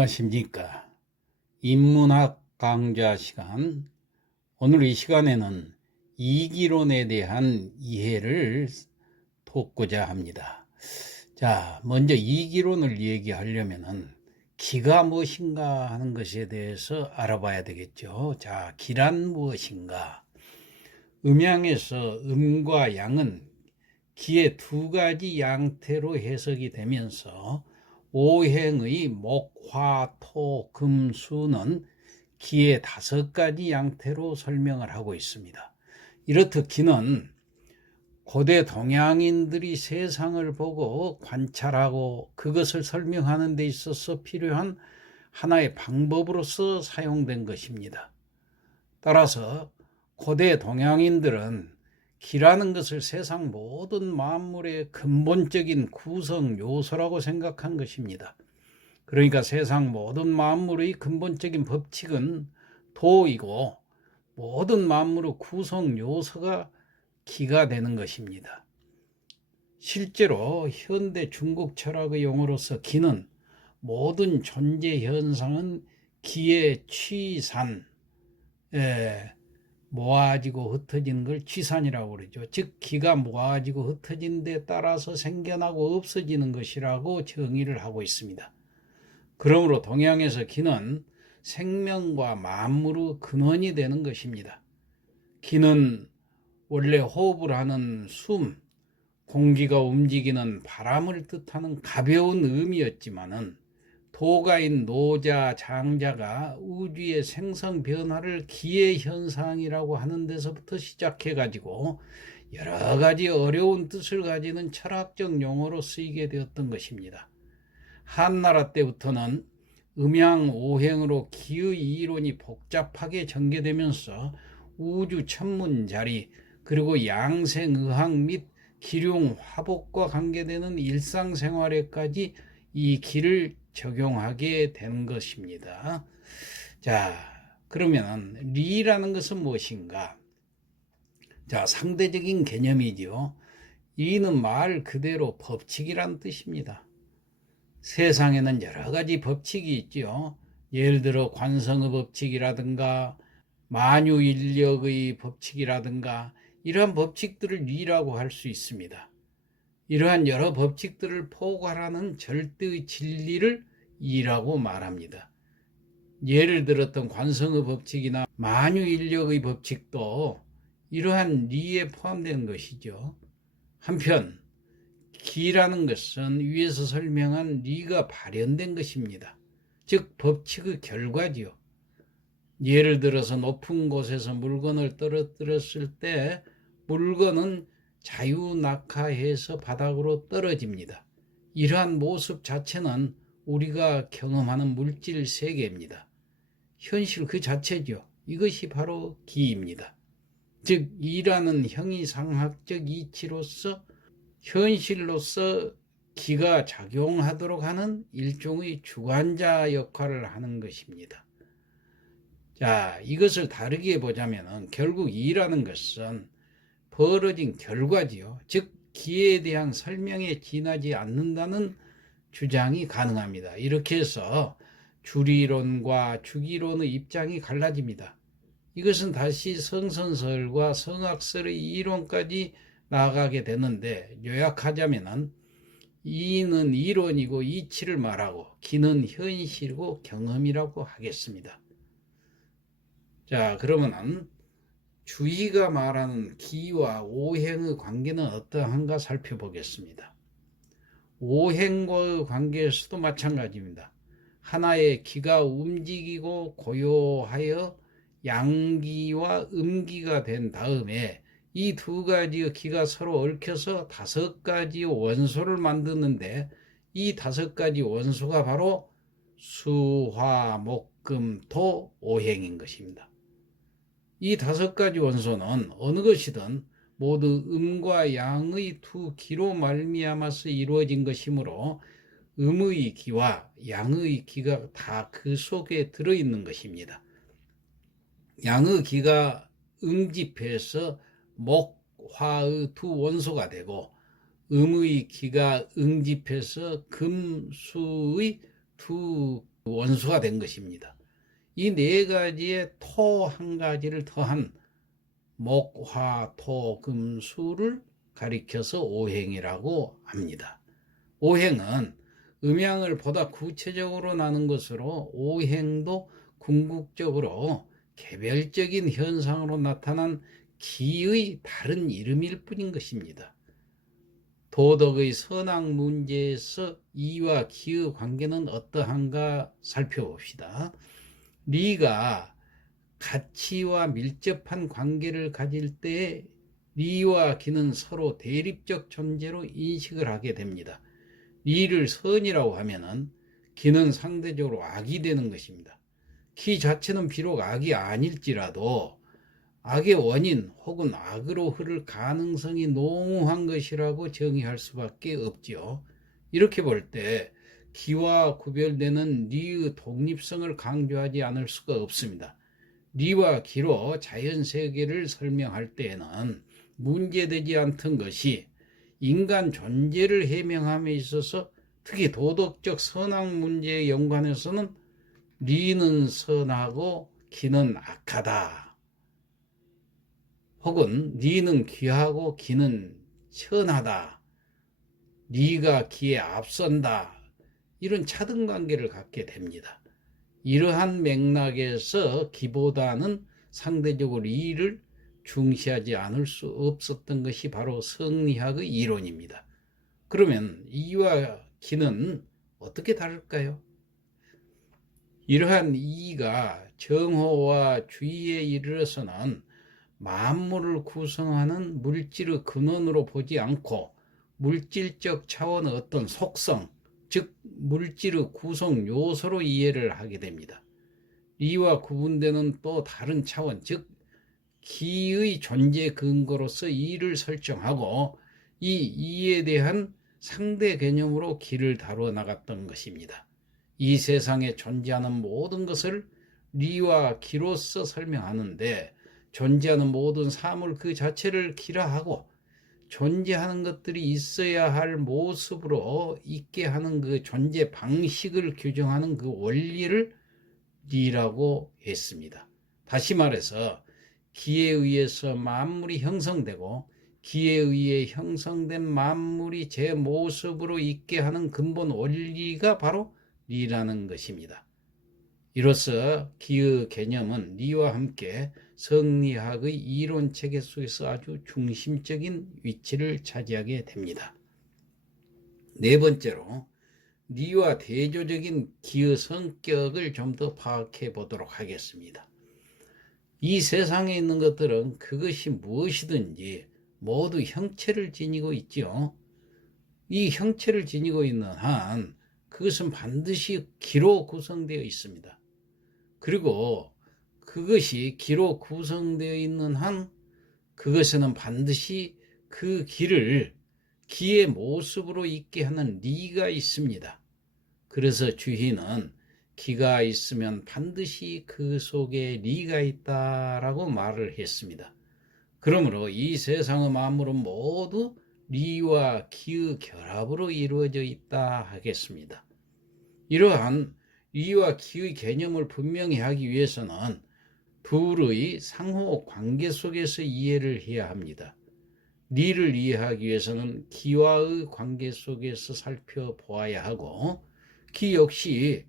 안녕하십니까. 인문학 강좌 시간. 오늘 이 시간에는 이기론에 대한 이해를 돕고자 합니다. 자, 먼저 이기론을 얘기하려면은 기가 무엇인가 하는 것에 대해서 알아봐야 되겠죠. 자, 기란 무엇인가? 음양에서 음과 양은 기의 두 가지 양태로 해석이 되면서 오행의 목, 화, 토, 금, 수는 기의 다섯 가지 양태로 설명을 하고 있습니다. 이렇듯 기는 고대 동양인들이 세상을 보고 관찰하고 그것을 설명하는 데 있어서 필요한 하나의 방법으로서 사용된 것입니다. 따라서 고대 동양인들은 기라는 것을 세상 모든 만물의 근본적인 구성 요소라고 생각한 것입니다. 그러니까 세상 모든 만물의 근본적인 법칙은 도이고 모든 만물의 구성 요소가 기가 되는 것입니다. 실제로 현대 중국 철학의 용어로서 기는 모든 존재 현상은 기의 취산, 모아지고 흩어지는 걸 취산이라고 그러죠. 즉 기가 모아지고 흩어진 데 따라서 생겨나고 없어지는 것이라고 정의를 하고 있습니다. 그러므로 동양에서 기는 생명과 만물의 근원이 되는 것입니다. 기는 원래 호흡을 하는 숨, 공기가 움직이는 바람을 뜻하는 가벼운 의미였지만은 도가인 노자, 장자가 우주의 생성 변화를 기의 현상이라고 하는 데서부터 시작해가지고 여러 가지 어려운 뜻을 가지는 철학적 용어로 쓰이게 되었던 것입니다. 한나라 때부터는 음양 오행으로 기의 이론이 복잡하게 전개되면서 우주 천문자리 그리고 양생의학 및 기륭 화복과 관계되는 일상생활에까지 이 기를 적용하게 된 것입니다. 자, 그러면 리라는 것은 무엇인가? 자, 상대적인 개념이죠. 리는 말 그대로 법칙이란 뜻입니다. 세상에는 여러 가지 법칙이 있죠. 예를 들어 관성의 법칙이라든가 만유인력의 법칙이라든가 이러한 법칙들을 리라고 할 수 있습니다. 이러한 여러 법칙들을 포괄하는 절대의 진리를 이라고 말합니다. 예를 들었던 관성의 법칙이나 만유인력의 법칙도 이러한 리에 포함된 것이죠. 한편 기라는 것은 위에서 설명한 리가 발현된 것입니다. 즉 법칙의 결과지요. 예를 들어서 높은 곳에서 물건을 떨어뜨렸을 때 물건은 자유낙하해서 바닥으로 떨어집니다. 이러한 모습 자체는 우리가 경험하는 물질 세계입니다. 현실 그 자체죠. 이것이 바로 기입니다. 즉 이라는 형이상학적 이치로서 현실로서 기가 작용하도록 하는 일종의 주관자 역할을 하는 것입니다. 자, 이것을 다르게 보자면 결국 이라는 것은 벌어진 결과지요. 즉 기에 대한 설명에 지나지 않는다는 주장이 가능합니다. 이렇게 해서 주리론과 주기론의 입장이 갈라집니다. 이것은 다시 성선설과 성학설의 이론까지 나아가게 되는데 요약하자면은 이는 이론이고 이치를 말하고 기는 현실이고 경험이라고 하겠습니다. 자, 그러면은 주의가 말하는 기와 오행의 관계는 어떠한가 살펴보겠습니다. 오행과의 관계에서도 마찬가지입니다. 하나의 기가 움직이고 고요하여 양기와 음기가 된 다음에 이 두 가지의 기가 서로 얽혀서 다섯 가지의 원소를 만드는데 이 다섯 가지 원소가 바로 수, 화, 목, 금, 토, 오행인 것입니다. 이 다섯 가지 원소는 어느 것이든 모두 음과 양의 두 기로 말미암아서 이루어진 것이므로 음의 기와 양의 기가 다 그 속에 들어있는 것입니다. 양의 기가 응집해서 목, 화의 두 원소가 되고 음의 기가 응집해서 금, 수의 두 원수가 된 것입니다. 이 네 가지의 토 한 가지를 더한 목, 화, 토, 금, 수를 가리켜서 오행이라고 합니다. 오행은 음양을 보다 구체적으로 나눈 것으로 오행도 궁극적으로 개별적인 현상으로 나타난 기의 다른 이름일 뿐인 것입니다. 도덕의 선악 문제에서 이와 기의 관계는 어떠한가 살펴봅시다. 리가 가치와 밀접한 관계를 가질 때 리와 기는 서로 대립적 존재로 인식을 하게 됩니다. 리를 선이라고 하면은 기는 상대적으로 악이 되는 것입니다. 기 자체는 비록 악이 아닐지라도 악의 원인 혹은 악으로 흐를 가능성이 농후한 것이라고 정의할 수밖에 없지요. 이렇게 볼 때 기와 구별되는 리의 독립성을 강조하지 않을 수가 없습니다. 리와 기로 자연세계를 설명할 때에는 문제되지 않던 것이 인간 존재를 해명함에 있어서 특히 도덕적 선악 문제에 연관해서는 리는 선하고 기는 악하다, 혹은 리는 귀하고 기는 천하다, 리가 기에 앞선다, 이런 차등관계를 갖게 됩니다. 이러한 맥락에서 기보다는 상대적으로 리를 중시하지 않을 수 없었던 것이 바로 성리학의 이론입니다. 그러면 이와 기는 어떻게 다를까요? 이러한 이가 정호와 주의에 이르러서는 만물을 구성하는 물질의 근원으로 보지 않고 물질적 차원의 어떤 속성, 즉 물질의 구성 요소로 이해를 하게 됩니다. 이와 구분되는 또 다른 차원, 즉 기의 존재 근거로서 이를 설정하고 이 이에 대한 상대 개념으로 기를 다루어 나갔던 것입니다. 이 세상에 존재하는 모든 것을 리와 기로서 설명하는데 존재하는 모든 사물 그 자체를 기라 하고 존재하는 것들이 있어야 할 모습으로 있게 하는 그 존재 방식을 규정하는 그 원리를 리라고 했습니다. 다시 말해서 기에 의해서 만물이 형성되고 기에 의해 형성된 만물이 제 모습으로 있게 하는 근본 원리가 바로 리라는 것입니다. 이로써 기의 개념은 리와 함께 성리학의 이론 체계 속에서 아주 중심적인 위치를 차지하게 됩니다. 네 번째로 리와 대조적인 기의 성격을 좀 더 파악해 보도록 하겠습니다. 이 세상에 있는 것들은 그것이 무엇이든지 모두 형체를 지니고 있죠. 이 형체를 지니고 있는 한 그것은 반드시 기로 구성되어 있습니다. 그리고 그것이 기로 구성되어 있는 한 그것에는 반드시 그 기를 기의 모습으로 있게 하는 리가 있습니다. 그래서 주희는 기가 있으면 반드시 그 속에 리가 있다라고 말을 했습니다. 그러므로 이 세상의 만물은 모두 리와 기의 결합으로 이루어져 있다 하겠습니다. 이러한 리와 기의 개념을 분명히 하기 위해서는 둘의 상호 관계 속에서 이해를 해야 합니다. 리를 이해하기 위해서는 기와의 관계 속에서 살펴보아야 하고 기 역시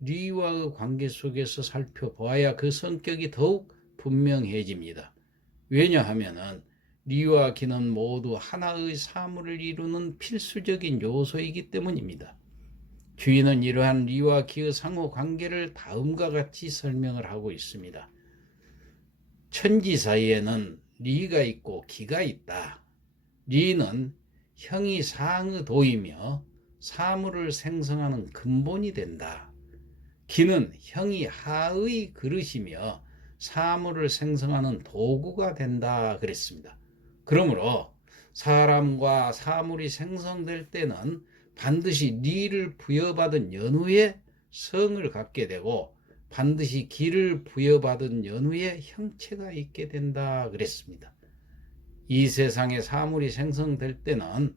리와의 관계 속에서 살펴보아야 그 성격이 더욱 분명해집니다. 왜냐하면 리와 기는 모두 하나의 사물을 이루는 필수적인 요소이기 때문입니다. 주인은 이러한 리와 기의 상호 관계를 다음과 같이 설명을 하고 있습니다. 천지 사이에는 리가 있고 기가 있다. 리는 형이 상의 도이며 사물을 생성하는 근본이 된다. 기는 형이 하의 그릇이며 사물을 생성하는 도구가 된다 그랬습니다. 그러므로 사람과 사물이 생성될 때는 반드시 리를 부여받은 연후에 성을 갖게 되고 반드시 기를 부여받은 연후에 형체가 있게 된다 그랬습니다. 이 세상에 사물이 생성될 때는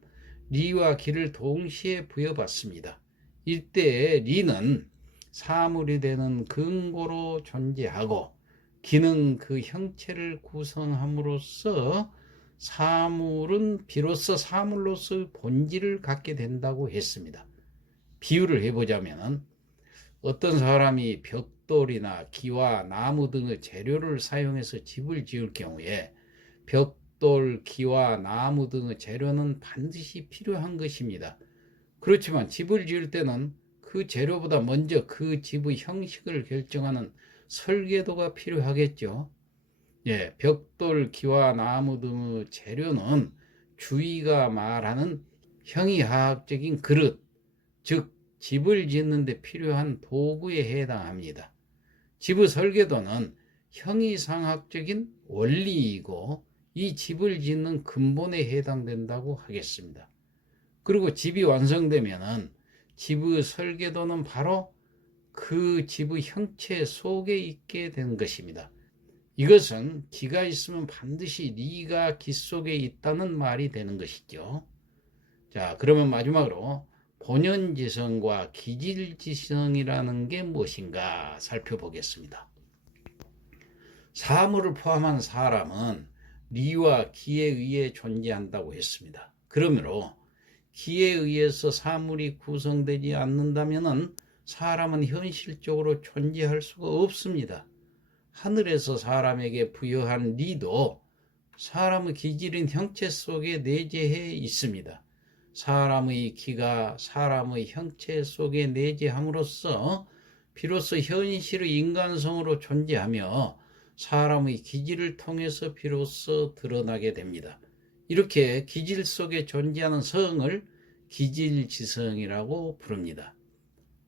리와 기를 동시에 부여받습니다. 이때 리는 사물이 되는 근거로 존재하고 기는 그 형체를 구성함으로써 사물은 비로소 사물로서의 본질을 갖게 된다고 했습니다. 비유를 해보자면 어떤 사람이 벽돌이나 기와 나무 등의 재료를 사용해서 집을 지을 경우에 벽돌, 기와 나무 등의 재료는 반드시 필요한 것입니다. 그렇지만 집을 지을 때는 그 재료보다 먼저 그 집의 형식을 결정하는 설계도가 필요하겠죠. 벽돌, 기와 나무 등의 재료는 주위가 말하는 형이하학적인 그릇, 즉 집을 짓는 데 필요한 도구에 해당합니다. 집의 설계도는 형이상학적인 원리이고 이 집을 짓는 근본에 해당된다고 하겠습니다. 그리고 집이 완성되면 집의 설계도는 바로 그 집의 형체 속에 있게 된 것입니다. 이것은 기가 있으면 반드시 리가 기 속에 있다는 말이 되는 것이죠. 자, 그러면 마지막으로 본연지성과 기질지성이라는 게 무엇인가 살펴보겠습니다. 사물을 포함한 사람은 리와 기에 의해 존재한다고 했습니다. 그러므로 기에 의해서 사물이 구성되지 않는다면 사람은 현실적으로 존재할 수가 없습니다. 하늘에서 사람에게 부여한 리도 사람의 기질인 형체 속에 내재해 있습니다. 사람의 기가 사람의 형체 속에 내재함으로써 비로소 현실의 인간성으로 존재하며 사람의 기질을 통해서 비로소 드러나게 됩니다. 이렇게 기질 속에 존재하는 성을 기질지성이라고 부릅니다.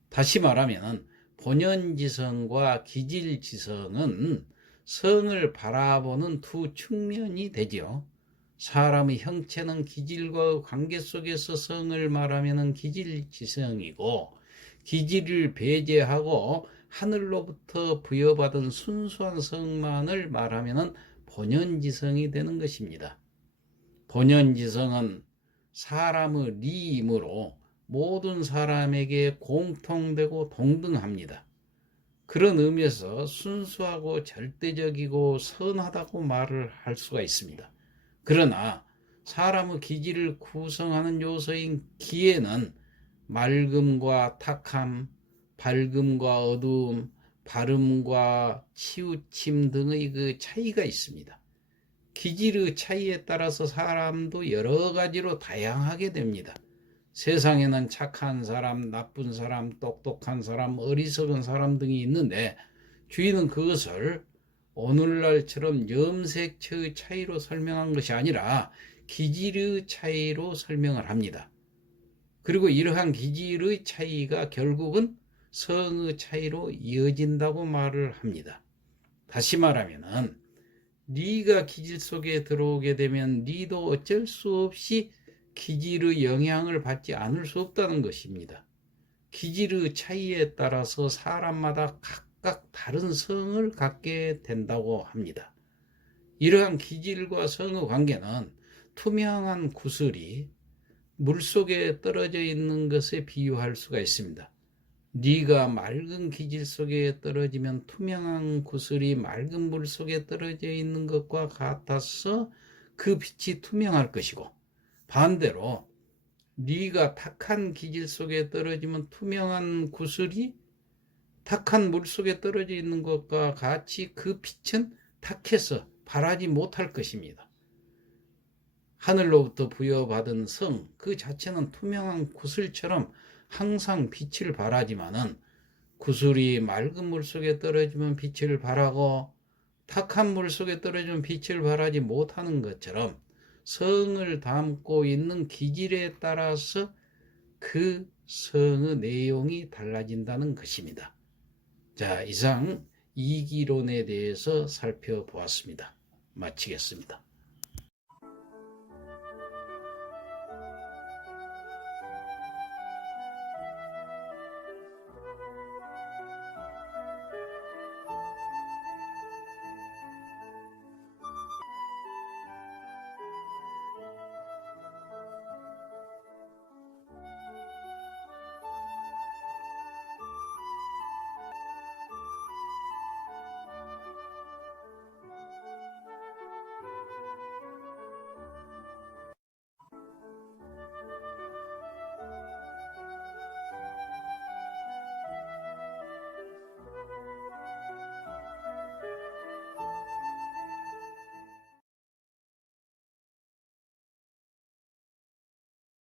다시 말하면 본연지성과 기질지성은 성을 바라보는 두 측면이 되죠. 사람의 형체는 기질과 관계 속에서 성을 말하면 기질지성이고 기질을 배제하고 하늘로부터 부여받은 순수한 성만을 말하면 본연지성이 되는 것입니다. 본연지성은 사람의 리이므로 모든 사람에게 공통되고 동등합니다. 그런 의미에서 순수하고 절대적이고 선하다고 말을 할 수가 있습니다. 그러나 사람의 기질을 구성하는 요소인 기에는 맑음과 탁함, 밝음과 어두움, 바름과 치우침 등의 그 차이가 있습니다. 기질의 차이에 따라서 사람도 여러 가지로 다양하게 됩니다. 세상에는 착한 사람, 나쁜 사람, 똑똑한 사람, 어리석은 사람 등이 있는데 주인은 그것을 오늘날처럼 염색체의 차이로 설명한 것이 아니라 기질의 차이로 설명을 합니다. 그리고 이러한 기질의 차이가 결국은 성의 차이로 이어진다고 말을 합니다. 다시 말하면 리가 기질 속에 들어오게 되면 리도 어쩔 수 없이 기질의 영향을 받지 않을 수 없다는 것입니다. 기질의 차이에 따라서 사람마다 각각 다른 성을 갖게 된다고 합니다. 이러한 기질과 성의 관계는 투명한 구슬이 물속에 떨어져 있는 것에 비유할 수가 있습니다. 리가 맑은 기질 속에 떨어지면 투명한 구슬이 맑은 물 속에 떨어져 있는 것과 같아서 그 빛이 투명할 것이고, 반대로 리가 탁한 기질 속에 떨어지면 투명한 구슬이 탁한 물 속에 떨어져 있는 것과 같이 그 빛은 탁해서 발하지 못할 것입니다. 하늘로부터 부여받은 성 그 자체는 투명한 구슬처럼 항상 빛을 발하지만은 구슬이 맑은 물 속에 떨어지면 빛을 발하고 탁한 물 속에 떨어지면 빛을 발하지 못하는 것처럼 성을 담고 있는 기질에 따라서 그 성의 내용이 달라진다는 것입니다. 자, 이상 이기론에 대해서 살펴보았습니다. 마치겠습니다.